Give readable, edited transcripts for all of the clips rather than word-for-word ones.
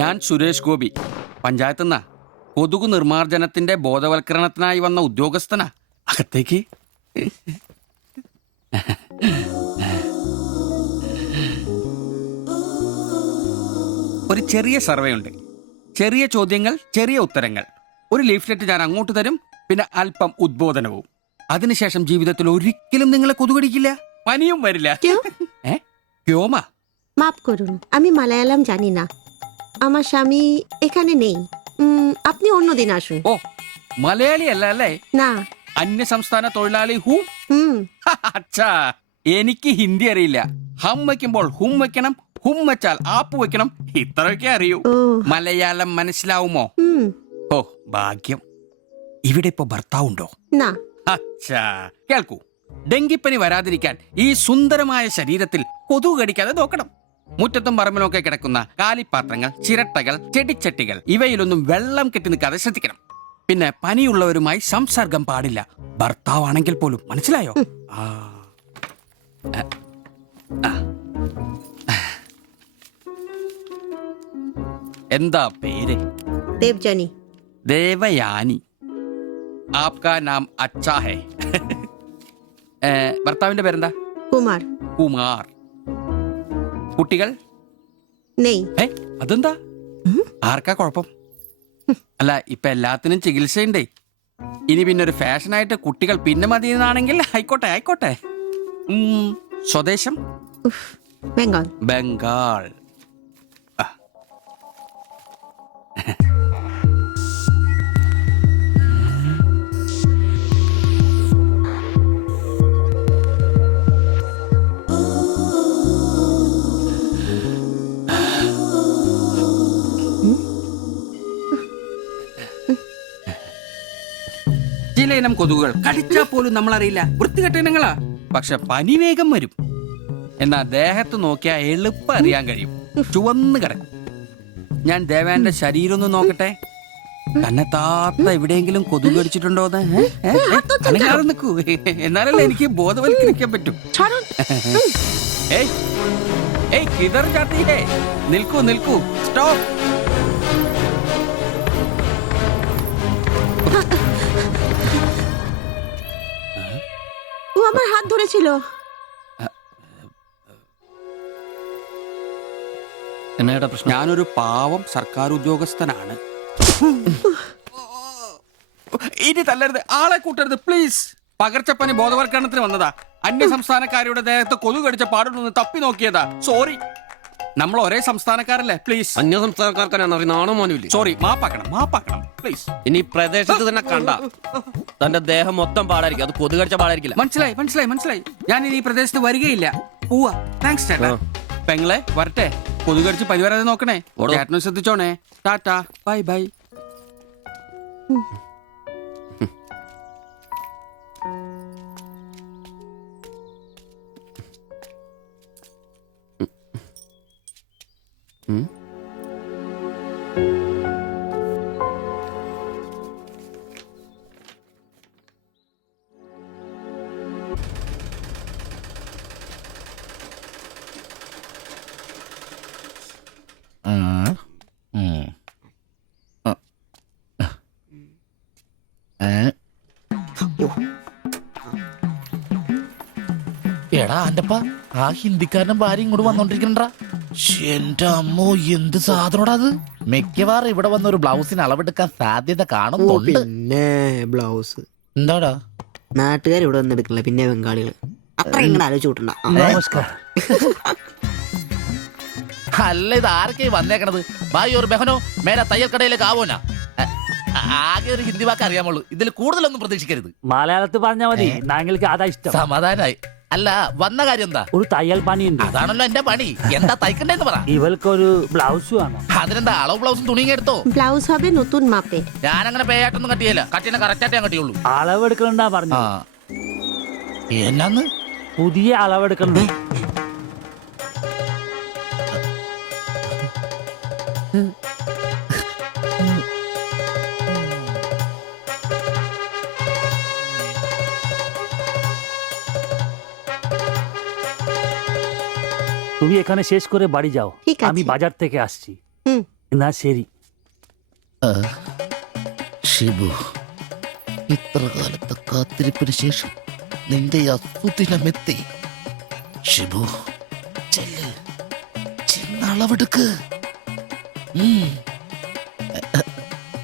ഞാൻ സുരേഷ് ഗോപി, പഞ്ചായത്ത് നിന്നാ. കൊതുകു നിർമ്മാർജ്ജനത്തിന്റെ ബോധവൽക്കരണത്തിനായി വന്ന ഉദ്യോഗസ്ഥനാ. അകത്തേക്ക്. ഒരു ചെറിയ സർവേ ഉണ്ട്. ചെറിയ ചോദ്യങ്ങൾ, ചെറിയ ഉത്തരങ്ങൾ. ഒരു ലീഫ്ലെറ്റ് ഞാൻ അങ്ങോട്ട് തരും, പിന്നെ അല്പം ഉദ്ബോധനവും. അതിനുശേഷം ജീവിതത്തിൽ ഒരിക്കലും നിങ്ങളെ കൊതുകടിക്കില്ല, പനിയും വരില്ല. ക്യോമാ? মাফ করুন, আমি মালায়ালাম জানি না। আমার স্বামী এখানে নেই। আপনি অন্যদিন আসুন। ഓ, മലയാളി അല്ല അല്ലേ? না। അന്യ സംസ്ഥാന തൊഴിലാളി ഹൂ? হুম। അച്ഛാ, എനിക്ക് ഹിന്ദി അറിയില്ല. ഹം വയ്ക്കുമ്പോൾ ഹും വെക്കണം, ഹും വെച്ചാൽ ആപ്പ് വെക്കണം. ഇത്രയൊക്കെ അറിയൂ. ഓ. മലയാളം മനസ്സിലാവുമോ? হুম। ഓ, ഭാഗ്യം. ഇവിടെ ഇപ്പൊ ഭർത്താവുണ്ടോ? না। അച്ഛാ, കേൾക്കൂ. ഡെങ്കിപ്പനി വരാതിരിക്കാൻ ഈ സുന്ദരമായ ശരീരത്തിൽ കൊതുക് കടിക്കാതെ നോക്കണം. മുറ്റത്തും പറമ്പിലൊക്കെ കിടക്കുന്ന കാലിപ്പാത്രങ്ങൾ, ചിരട്ടകൾ, ചെടിച്ചട്ടികൾ ഇവയിലൊന്നും വെള്ളം കെട്ടി നിൽക്കാതെ ശ്രദ്ധിക്കണം. പിന്നെ പനിയുള്ളവരുമായി സംസർഗം പാടില്ല, ഭർത്താവാണെങ്കിൽ പോലും. മനസ്സിലായോ? എന്താ പേര്? দেবযানী। ദേവയാനി. ആപ്കാ നാം അച്ഛാ ഹേ. ഭർത്താവിന്റെ പേരെന്താ? কুমার। കുമാർ. കുട്ടികൾ? নেই। അതെന്താ? ആർക്കാ കുഴപ്പം? അല്ല, ഇപ്പൊ എല്ലാത്തിനും ചികിത്സയുണ്ടേ. ഇനി പിന്നെ ഒരു ഫാഷനായിട്ട് കുട്ടികൾ പിന്നെ മതിയെന്നാണെങ്കിൽ ആയിക്കോട്ടെ ആയിക്കോട്ടെ. സ്വദേശം? বেঙ্গল। ബംഗാൾ. ചില ഇനം കൊതുകുകൾ കടിച്ചാൽ പോലും നമ്മൾ അറിയില്ല, വൃത്തികെട്ട ഇനങ്ങളാ. പക്ഷെ പനി വേഗം വരും. എന്നാ ദേഹത്ത് നോക്കിയാൽ എളുപ്പം അറിയാൻ കഴിയും, ചുവന്ന് കിടക്കും. ഞാൻ ദേവാന്റെ ശരീരം ഒന്ന് നോക്കട്ടെ. കന്നത്താത്ത എവിടെയെങ്കിലും കൊതുക് കടിച്ചിട്ടുണ്ടോന്ന്? അനങ്ങാതെ നിൽക്കൂ, എന്നാലല്ലേ എനിക്ക് ബോധവൽക്കരിക്കാൻ പറ്റും. ഏയ് ഏയ്, കിതർ ജാത്തി ഹേ. നിൽക്കൂ നിൽക്കൂ, സ്റ്റോപ്പ്. ও আমার হাত ধরেছিল। എന്നേടാ പ്രശ്നം? ഞാനൊരു പാവം സർക്കാർ ഉദ്യോഗസ്ഥനാണ്. ഇനി തല്ലരുത്, ആളെ കൂട്ടരുത് പ്ലീസ്. പകർച്ചപ്പനി ബോധവൽക്കരണത്തിന് വന്നതാ. അന്യ സംസ്ഥാനക്കാരുടെ ദേഹത്ത് കൊതുക് കടിച്ച പാടുണ്ടെന്ന് തപ്പി നോക്കിയതാ. സോറി, നമ്മൾ ഒരേ സംസ്ഥാനക്കാരല്ലേ, പ്ലീസ്. അന്യ സംസ്ഥാനക്കാർക്കാണ് നാണോ മാനുമില്ലേ? സോറി, മാപ്പാക്കണം പ്ലീസ്. ഇനി പ്രദേശത്ത് തന്നെ കണ്ട തന്റെ ദേഹം മൊത്തം പാടായിരിക്കും, അത് കൊതുക് കടിച്ച പാടായിരിക്കില്ല. മനസ്സിലായി. ഞാൻ ഇനി ഈ പ്രദേശത്ത് വരികയില്ല. പോവാ. താങ്ക്സ് ചേട്ടാ. പെങ്ങളെ വരട്ടെ. കൊതുക് കടിച്ച് പനി വരാതെ നോക്കണേ. ചേട്ടനും ശ്രദ്ധിച്ചോണേ. Tata, bye bye. എടാ ആന്റപ്പ, ആ ഹിന്ദിക്കാരനും ഭാര്യ ഇങ്ങോട്ട് വന്നോണ്ടിരിക്കണ്ടാ. എന്റെ അമ്മോ, എന്ത് സാധനോടാ അത്. മിക്കവാറും ഇവിടെ വന്ന ഒരു ബ്ലൗസിന് അളവെടുക്കാൻ സാധ്യത കാണുന്നുണ്ട്. പിന്നെ ബ്ലൗസ് എന്താടാ? നാട്ടുകാർ ഇവിടെ വന്ന് എടുക്കില്ല, പിന്നെ ബംഗാളികൾ. അത്ര ഇങ്ങനെ ആലോചിച്ച് കൂട്ടണ്ട. നമസ്കാരം. അല്ല, ഇത് ആരൊക്കെയാ വന്നേക്കണത്? ഭായി ഒരു ബഹനോ മേലെ തയ്യൽ കടയിലേക്ക് ആവോനാ. ആകെ ഒരു ഹിന്ദി വാക്ക് അറിയാമുള്ളൂ, ഇതിൽ കൂടുതലൊന്നും പ്രതീക്ഷിക്കരുത്. മലയാളത്തിൽ പറഞ്ഞാൽ മതി, ഞങ്ങൾക്ക് അതാ ഇഷ്ടം. സമാധാനായി. അല്ല, വന്ന കാര്യം എന്താ? ഒരു തയ്യൽ പണിയുണ്ട്. അതാണല്ലോ എന്റെ പണി. എന്താ തയ്ക്കണ്ടേന്ന് പറ. ഇവൾക്കൊരു ബ്ലൗസ് വേണം. അതിനെന്താ അളവ് ബ്ലൗസും തുണിയും എടുത്തോ? ব্লাউজ হবে নতুন মাপে। ഞാനങ്ങനെ പേയായിട്ടൊന്നും കട്ടിയല്ല, കട്ടിനെ കറക്റ്റായിട്ട് ഞാൻ കട്ടിയുള്ളൂ. അളവെടുക്കണ്ടാ പറഞ്ഞു. എന്നാന്ന്? പുതിയ അളവെടുക്കണം. তুমি এখানে শেষ করে বাড়ি যাও, ঠিক আছে। আমি বাজার থেকে আসছি। হুম। না ശരി. ഷിബു, ഇത്ര കാലത്തെ കാത്തിരിപ്പിന് ശേഷം നിന്റെ അസുദിനമെത്തി. ഷിബു, ചെല്ല്, ചെന്ന് അളവെടുക്ക്.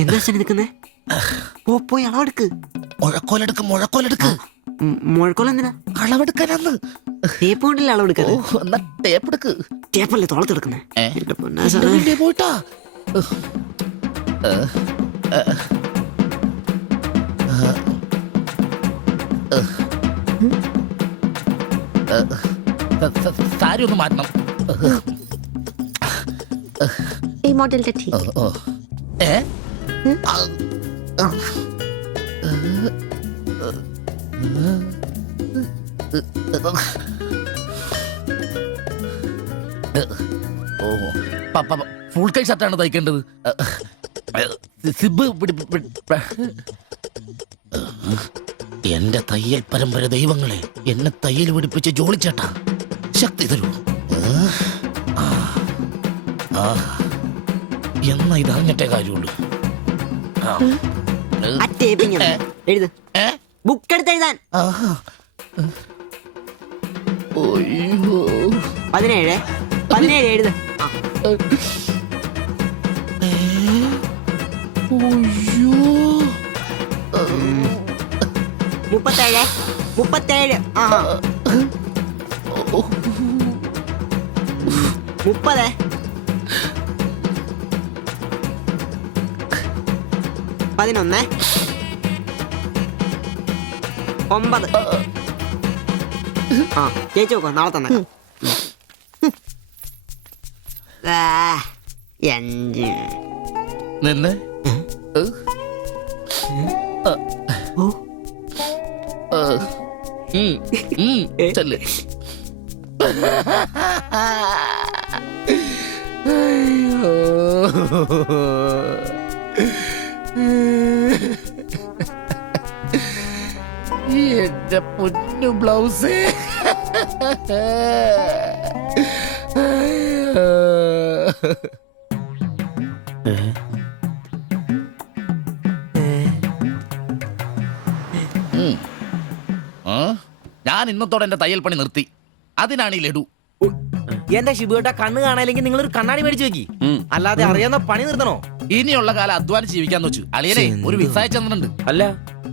എന്താ അച്ഛൻ എടുക്കുന്നേ? പോയി അളവെടുക്ക്. മുഴക്കോലെടുക്ക്, മുഴക്കോലെടുക്ക്. മുഴക്കോല എന്തിനാ? അളവെടുക്കാനാന്ന്. ടേപ്പ് കൊണ്ടല്ലേ ഓ, അളവെടുക്കാറ്? എന്നാ ടേപ്പ് എടുക്ക്. ടേപ്പല്ലേ തോളത്തെടുക്കുന്നേ? ഏ? എന്റെ പൊന്നാശാനെ. വലിയ പോയിട്ടാ. സാരി ഒന്ന് മാറ്റണം. এই মডেলটা ঠিক. ഏ? ഓ, ഫുൾ കൈ ഷർട്ടാണ് തയ്ക്കേണ്ടത്. സിബ് എന്റെ തയ്യൽ പരമ്പര ദൈവങ്ങളെ, എന്നെ തയ്യൽ പിടിപ്പിച്ച് ജോളിച്ചേട്ടാ, ശക്തി തരൂ. എന്നാ ഇത് അറിഞ്ഞിട്ടേ കാര്യമുള്ളൂ. ആ ടേപ്പിങ് എഴുത്. ഏ? ബുക്ക് എടുത്ത് എഴുതാൻ. ആഹാ. ഒയ്യോ. 17 എഴുത്. ആ. ഒയ്യോ. 37. ആ 30. 11. 9. ആ ചേച്ചി നോക്കോ, നാളെ തന്നെ. 5. നിന്ന്. ചെല്ല്. അയ്യോ. എന്റെ പൊന്നു ബ്ലൗസ്. ഞാൻ ഇന്നത്തോടെ എന്റെ തയ്യൽ പണി നിർത്തി. അതിനാണ് ഈ ലഡു. എന്റെ ശിബുവേട്ട കണ്ണ് കാണാനില്ലെങ്കിൽ നിങ്ങൾ ഒരു കണ്ണാടി മേടിച്ചു വെക്കി. അല്ലാതെ അറിയാവുന്ന പണി നിർത്തണോ? ഇനിയുള്ള കാലം അധ്വാനിച്ച് ജീവിക്കാന്ന് വെച്ചു. അളിയനെ ഒരു വിസായ ചെന്നിട്ടുണ്ട്. അല്ല,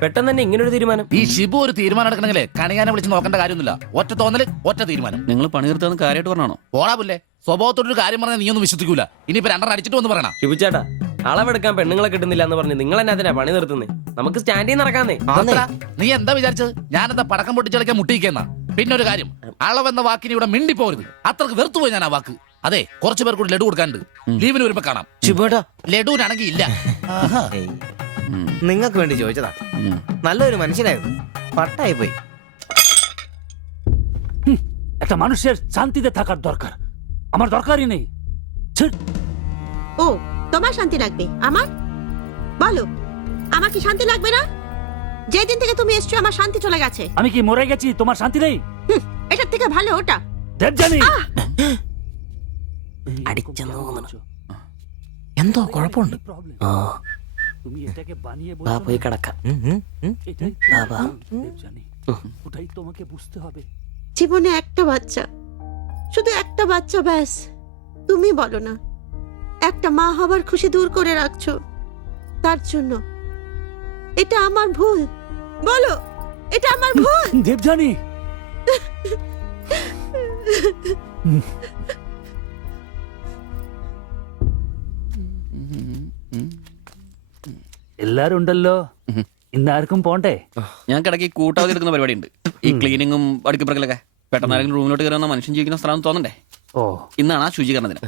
പെട്ടെന്ന് തന്നെ ഇങ്ങനെ ഒരു തീരുമാനം. ഈ ഷിബു ഒരു തീരുമാനം എടുക്കണമെങ്കിലേ കണിയാനെ വിളിച്ച് നോക്കേണ്ട കാര്യമൊന്നുമില്ല. ഒറ്റ തോന്നല്, ഒറ്റ തീരുമാനം. നിങ്ങൾ പണി നിർത്താന്ന് കാര്യമായിട്ട് പറഞ്ഞാണോ? പോടാ പുല്ലേ, സ്വഭാവത്തോടൊരു കാര്യം പറഞ്ഞാൽ നീ ഒന്നും വിശ്വസിക്കൂല. ഇനിയിപ്പോ 2 അടിച്ചിട്ട് വന്ന് പറയണം. ശിബുച്ചേട്ടാ, അളവെടുക്കാൻ പെണ്ണുങ്ങളെ കിട്ടുന്നില്ല എന്ന് പറഞ്ഞ് നിങ്ങൾ എന്നെ അതിനാ പണി നിർത്തുന്നേ? നമുക്ക് സ്റ്റാൻഡിൽ നടക്കാന്നേ. ഇതെന്താ? നീ എന്താ വിചാരിച്ചത്? ഞാനെന്താ പടക്കം പൊട്ടിച്ചളിക്കാൻ മുട്ടിയിക്കുന്ന? പിന്നെ ഒരു കാര്യം, അളവെന്ന വാക്കിന് ഇവിടെ മിണ്ടിപ്പോരുത്. അത്രക്ക് വെറുത്തുപോയി ഞാൻ ആ വാക്ക്. അതെ, കുറച്ചു പേർ കൂടി ലഡു കൊടുക്കാനുണ്ട്. ലീവിന് വരുമ്പോ കാണാം. ശിബുവേട്ടാ, ലഡുവിനാണെങ്കിൽ ഇല്ല. ആഹാ. നിങ്ങൾക്ക് വേണ്ടി ചോദിച്ചതാ. നല്ലൊരു മനുഷ്യനായിരുന്നു, പട്ടായി പോയി. একটা মানুষের শান্তিতে থাকার দরকার, আমার দরকারই নেই। ছিট। ও তোমার শান্তি লাগবে, আমার বলো, আমার কি শান্তি লাগবে না? যেদিন থেকে তুমি এসছো আমার শান্তি চলে গেছে। আমি কি মরে গেছি, তোমার শান্তি নেই? এটার থেকে ভালো ওটা। দেবজানি, അടിച്ചെന്ന് തോന്നണം. എന്തോ കുഴപ്പമുണ്ട്. ആ তুমি এটাকে বানিয়ে വാ বলছো പോയി না? കിടക്കാം. এটাই তো বাবা। দেবজানি, ওটাই তোমাকে বুঝতে হবে। জীবনে একটা বাচ্চা, শুধু একটা বাচ্চা, ব্যাস। তুমি বলো না, একটা মা হবার খুশি দূর করে রাখছো, তার জন্য এটা আমার ভুল? বলো, এটা আমার ভুল? দেবজানি, എല്ലാരും ഉണ്ടല്ലോ, ഇന്നാർക്കും പോണ്ടേ? ഞങ്ങൾക്ക് ഇടയ്ക്ക് കൂട്ടാതെ എടുക്കുന്ന പരിപാടി ഉണ്ട്. ഈ ക്ലീനിങ്ങും അടുക്കപ്പുറക്കലൊക്കെ. പെട്ടെന്ന് ആരെങ്കിലും റൂമിലോട്ട് കയറുന്ന മനുഷ്യൻ ജീവിക്കുന്ന സ്ഥലം തോന്നണ്ടേ? ഓ, ഇന്നാണ് ആ ശുചീകരണ ദിനം.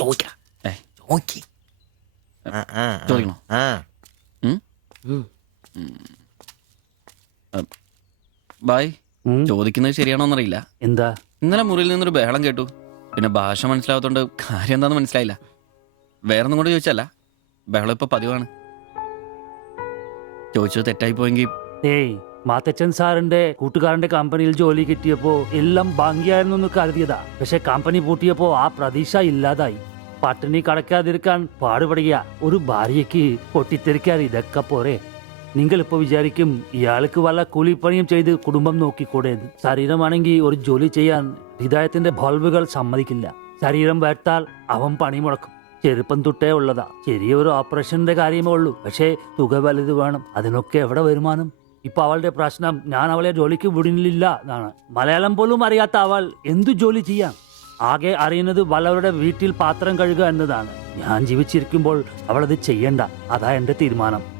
ചോദിക്കാം. ഏ, നോക്കി ചോദിക്കണോ? ബായ്, ചോദിക്കുന്നത് ശരിയാണോന്നറിയില്ല. എന്താ? ഇന്നലെ മുറിയിൽ നിന്നൊരു ബഹളം കേട്ടു. പിന്നെ ഭാഷ മനസ്സിലാവാത്തോണ്ട് കാര്യം എന്താന്ന് മനസ്സിലായില്ല. വേറൊന്നും കൊണ്ട് ചോദിച്ചല്ല, ബഹളം ഇപ്പൊ പതിവാണ്. ചോദിച്ചത് തെറ്റായി പോയെങ്കിൽ ഏയ്, മാത്തച്ചൻ സാറിന്റെ കൂട്ടുകാരന്റെ കമ്പനിയിൽ ജോലി കിട്ടിയപ്പോ എല്ലാം ഭംഗിയായിരുന്നു എന്ന് കരുതിയതാ. പക്ഷെ കമ്പനി പൂട്ടിയപ്പോ ആ പ്രതീക്ഷ ഇല്ലാതായി. പട്ടിണി കടക്കാതിരിക്കാൻ പാടുപടുക. ഒരു ഭാര്യയ്ക്ക് പൊട്ടിത്തെറിക്കാൻ ഇതൊക്കെ പോരെ. നിങ്ങൾ ഇപ്പൊ വിചാരിക്കും ഇയാൾക്ക് വല്ല കൂലിപ്പണിയും ചെയ്ത് കുടുംബം നോക്കിക്കൂടേന്ന്. ശരീരമാണെങ്കിൽ ഒരു ജോലി ചെയ്യാൻ ഹൃദയത്തിന്റെ ബൾബുകൾ സമ്മതിക്കില്ല. ശരീരം വേർത്താൽ അവൻ പണി മുടക്കും. ചെറുപ്പം തൊട്ടേ ഉള്ളതാ. ചെറിയൊരു ഓപ്പറേഷന്റെ കാര്യമേ ഉള്ളൂ. പക്ഷേ തുക വലുത് വേണം. അതിനൊക്കെ എവിടെ വരുമാനം? ഇപ്പൊ അവളുടെ പ്രശ്നം ഞാൻ അവളെ ജോലിക്ക് വിടുന്നില്ല എന്നാണ്. മലയാളം പോലും അറിയാത്ത അവൾ എന്തു ജോലി ചെയ്യാം? ആകെ അറിയുന്നത് വല്ലവരുടെ വീട്ടിൽ പാത്രം കഴുകുക എന്നതാണ്. ഞാൻ ജീവിച്ചിരിക്കുമ്പോൾ അവളത് ചെയ്യണ്ട. അതാ എന്റെ തീരുമാനം.